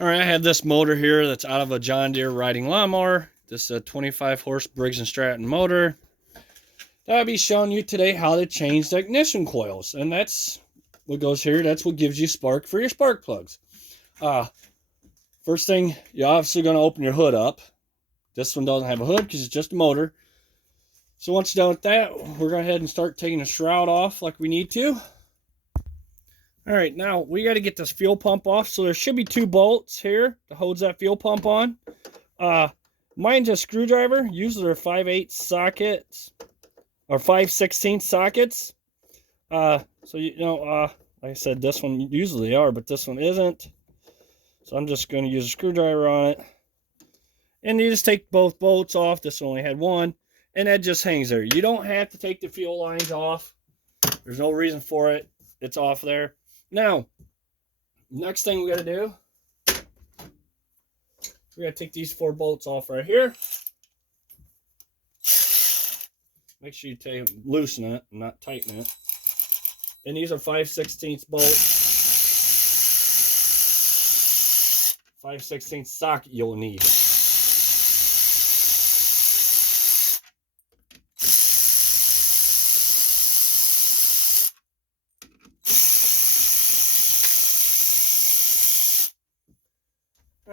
All right, I have this motor here that's out of a John Deere riding lawnmower. This is a 25 horse Briggs & Stratton motor. I'll be showing you today how to change the ignition coils. And that's what goes here. That's what gives you spark for your spark plugs. First thing, you're obviously going to open your hood up. This one doesn't have a hood because it's just a motor. So once you're done with that, we're going to go ahead and start taking the shroud off like we need to. All right, now we got to get this fuel pump off. So there should be 2 bolts here that holds that fuel pump on. Mine's a screwdriver. Usually they're 5/8 sockets or 5/16 sockets. So like I said, this one usually they are, but this one isn't. So I'm just going to use a screwdriver on it. And you just take both bolts off. This only had one. And that just hangs there. You don't have to take the fuel lines off. There's no reason for it. It's off there. Now, next thing we got to do, we got to take these 4 bolts off right here. Make sure you loosen it and not tighten it. And these are 5/16 bolts. 5/16 socket you'll need.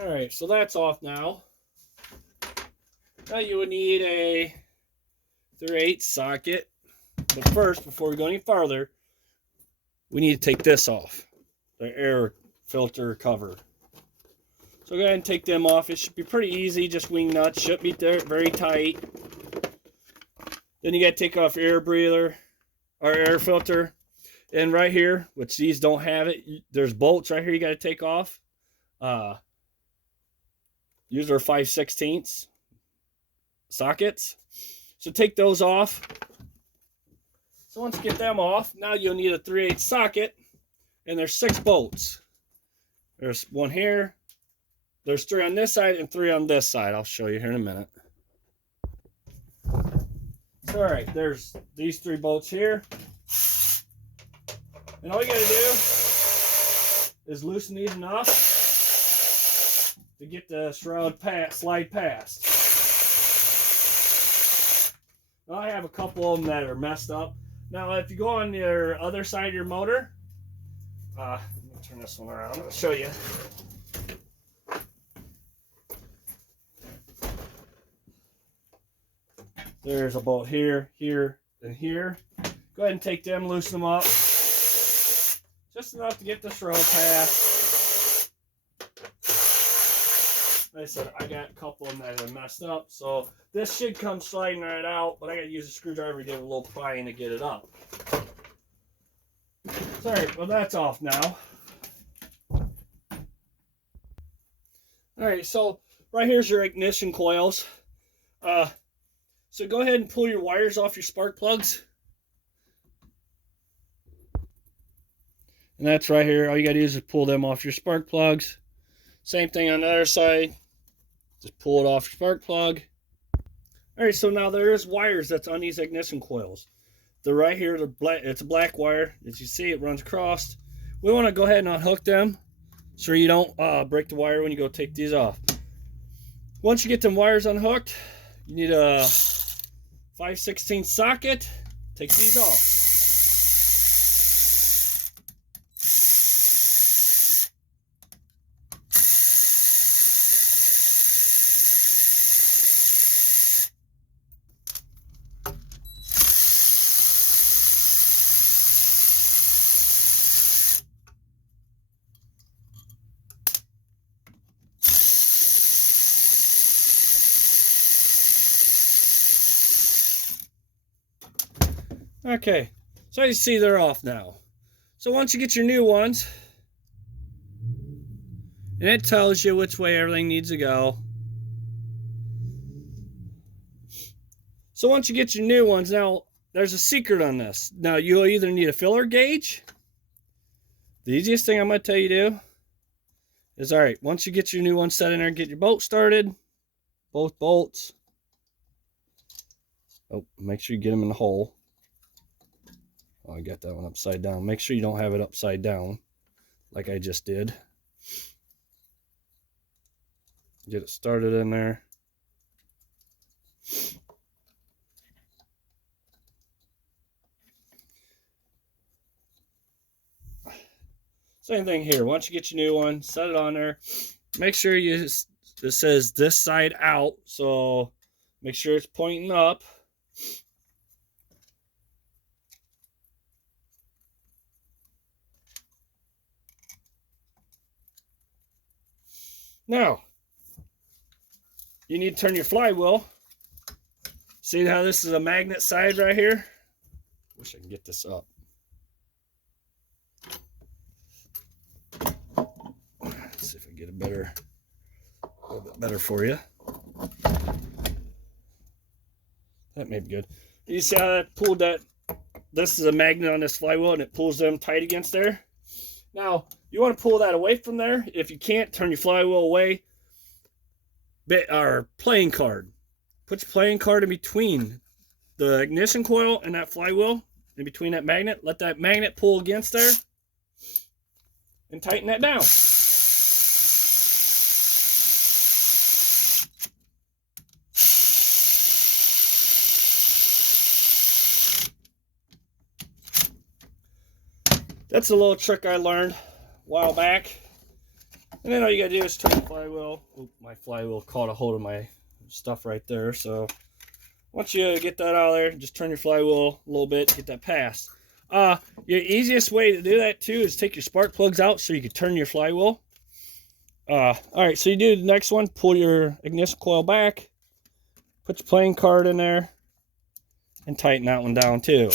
Alright, so that's off now. Now you would need a 3/8 socket. But first, before we go any farther, we need to take this off. The air filter cover. So go ahead and take them off. It should be pretty easy, just wing nuts. Shouldn't be very tight. Then you got to take off your air breather, or air filter. And right here, which these don't have it, there's bolts right here you got to take off. These are 5/16 sockets. So take those off. So once you get them off, now you'll need a 3/8 socket. And there's 6 bolts. There's one here. There's 3 on this side and 3 on this side. I'll show you here in a minute. So, all right, there's these 3 bolts here. And all you got to do is loosen these enough to get the shroud slide past. Now I have a couple of them that are messed up. Now if you go on your other side of your motor, let me turn this one around. I'm going to show you. There's a bolt here, here, and here. Go ahead and take them, loosen them up. Just enough to get the shroud past. Like I said, I got a couple of them that are messed up, so this should come sliding right out, but I got to use a screwdriver to give it a little prying to get it up. Sorry, well that's off now. Alright, so right here's your ignition coils. So go ahead and pull your wires off your spark plugs. And that's right here. All you got to do is pull them off your spark plugs. Same thing on the other side. Just pull it off your spark plug. Alright, so now there's wires that's on these ignition coils. They're right here. They're black. It's a black wire. As you see, it runs across. We want to go ahead and unhook them so you don't break the wire when you go take these off. Once you get them wires unhooked, you need a 5/16 socket. Take these off. Okay, so you see they're off now. So once you get your new ones, and it tells you which way everything needs to go. So once you get your new ones, now there's a secret on this. Now you'll either need a filler gauge. The easiest thing I'm going to tell you to do is, all right, once you get your new one set in there and get your bolt started, both bolts. Oh, make sure you get them in the hole. Oh, I got that one upside down. Make sure you don't have it upside down like I just did. Get it started in there. Same thing here. Once you get your new one, set it on there. Make sure it says this side out, so make sure it's pointing up. Now, you need to turn your flywheel. See how this is a magnet side right here? Wish I can get this up. Let's see if I can get a little bit better for you. That may be good. You see how that pulled that? This is a magnet on this flywheel, and it pulls them tight against there. Now, you want to pull that away from there. If you can't, turn your flywheel away. Or playing card. Put your playing card in between the ignition coil and that flywheel, in between that magnet. Let that magnet pull against there and tighten that down. That's a little trick I learned a while back. And then all you gotta do is turn the flywheel. Oop, my flywheel caught a hold of my stuff right there. So once you get that out of there, just turn your flywheel a little bit, get that passed. Your easiest way to do that too is take your spark plugs out so you can turn your flywheel. All right, so you do the next one, pull your ignition coil back, put your playing card in there, and tighten that one down too.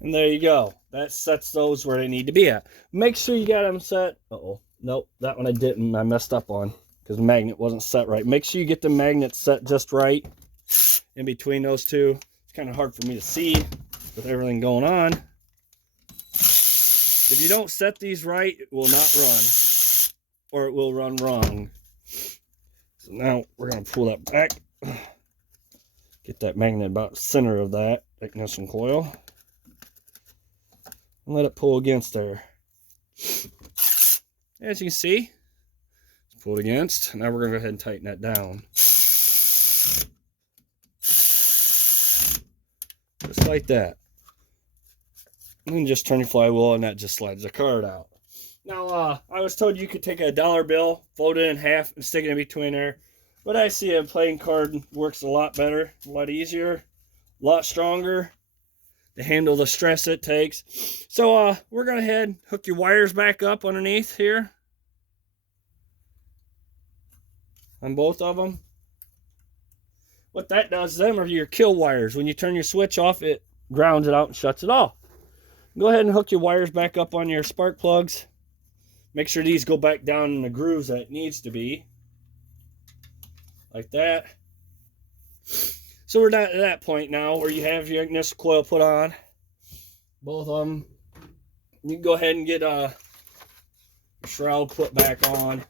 And there you go. That sets those where they need to be at. Make sure you got them set. Uh-oh. Nope, that one I didn't. I messed up on because the magnet wasn't set right. Make sure you get the magnet set just right in between those two. It's kind of hard for me to see with everything going on. If you don't set these right, it will not run. Or it will run wrong. So now we're going to pull that back. Get that magnet about the center of that ignition coil. And let it pull against there. As you can see, it's pulled against. Now we're going to go ahead and tighten that down. Just like that. And then just turn your flywheel and that just slides the card out. Now, I was told you could take a dollar bill, fold it in half, and stick it in between there. But I see a playing card works a lot better, a lot easier, a lot stronger to handle the stress it takes. So we're going to head hook your wires back up underneath here on both of them. What that does, them are your kill wires. When you turn your switch off, it grounds it out and shuts it off. Go ahead and hook your wires back up on your spark plugs. Make sure these go back down in the grooves that it needs to be. Like that. So we're at that point now where you have your ignition coil put on. Both of them. You can go ahead and get a shroud put back on.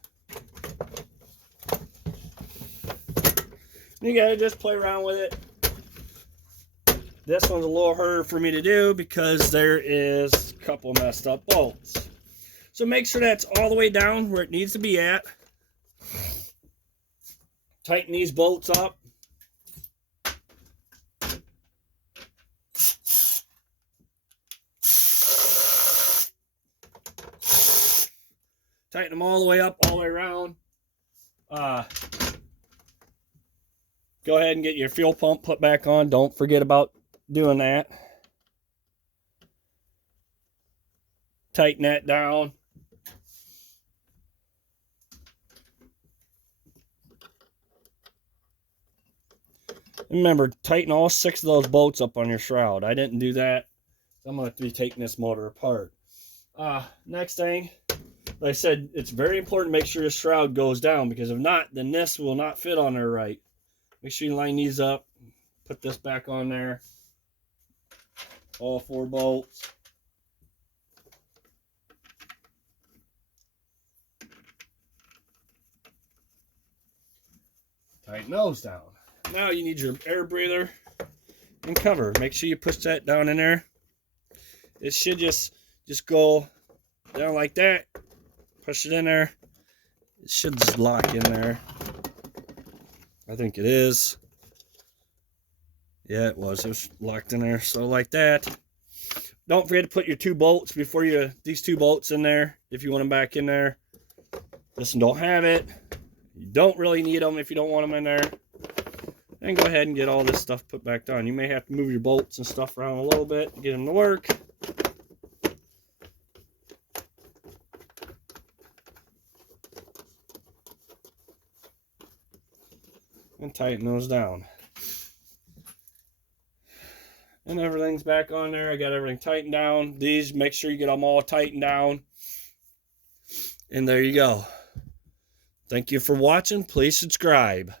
You gotta just play around with it. This one's a little harder for me to do because there is a couple messed up bolts. So make sure that's all the way down where it needs to be at. Tighten these bolts up. Tighten them all the way up, all the way around. Go ahead and get your fuel pump put back on. Don't forget about doing that. Tighten that down. Remember, tighten all 6 of those bolts up on your shroud. I didn't do that. I'm going to have to be taking this motor apart. Next thing, like I said, it's very important to make sure the shroud goes down, because if not, then this will not fit on there right. Make sure you line these up. Put this back on there. All 4 bolts. Tighten those down. Now you need your air breather and cover. Make sure you push that down in there. It should just go down like that. Push it in there. It should just lock in there. I think it is. Yeah, it was locked in there. So like that. Don't forget to put your 2 bolts before these 2 bolts in there if you want them back in there. This one don't have it. You don't really need them if you don't want them in there. And go ahead and get all this stuff put back on. You may have to move your bolts and stuff around a little bit to get them to work. And tighten those down. And everything's back on there. I got everything tightened down. These, make sure you get them all tightened down. And there you go. Thank you for watching. Please subscribe.